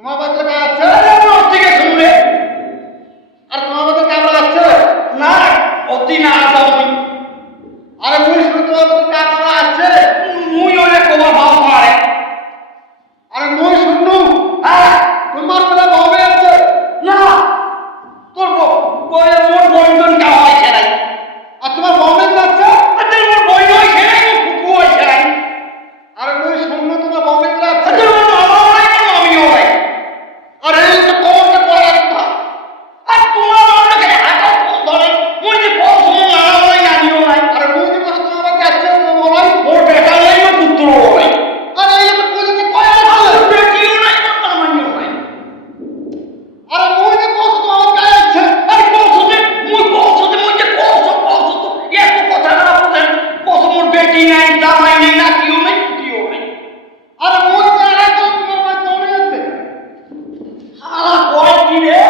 তোমার বাচ্চা কাজ আছে ওর থেকে শুনলে আর তোমার বাচ্চা কামড়া আছে না অতি না আসামি আরে মুই শুনে তোমার বাচ্চা কামড়া আছে মুই ওরে কোমা বাপ মারে আরে মুই শুনলু হ্যাঁ তোমার বেলা বউবে আছে না তোর বইয়ে মোর বইজন কা হয় খেলাই আর তোমার বউবে আছে আরে মোর বই নয় খেলাই তো কুকু হয় খেলাই আরে মুই শুনলু তোমার বউবে আছে আরে মোর বাবা নাই তো আমিও নাই আরে এই তো কোমরটা পড়া কথা আর তোমার আমাকে হাঁটা ধরে মুই যে কোন সময় লাগাও নাই আমিও নাই আরে মুই যে কথা তোমার বাচ্চা আছে তোমার বলাই মোর বেটা নাই মোর পুত্র নাই আরে এই তো কইতে কয় ভালো বেটিও নাই মোর মামানিও নাই আরে মুই যে কথা তোমার বাচ্চা আছে আরে কৌশলে মুই যে কৌশল তো এত কথা না বুঝেন কত মোর বেটি নাই জামাই নাই নাতিও নাই পুতিও নাই আরে মুই যে আরে তোমার বাচ্চা বউবে আছে হালা কয় কি রে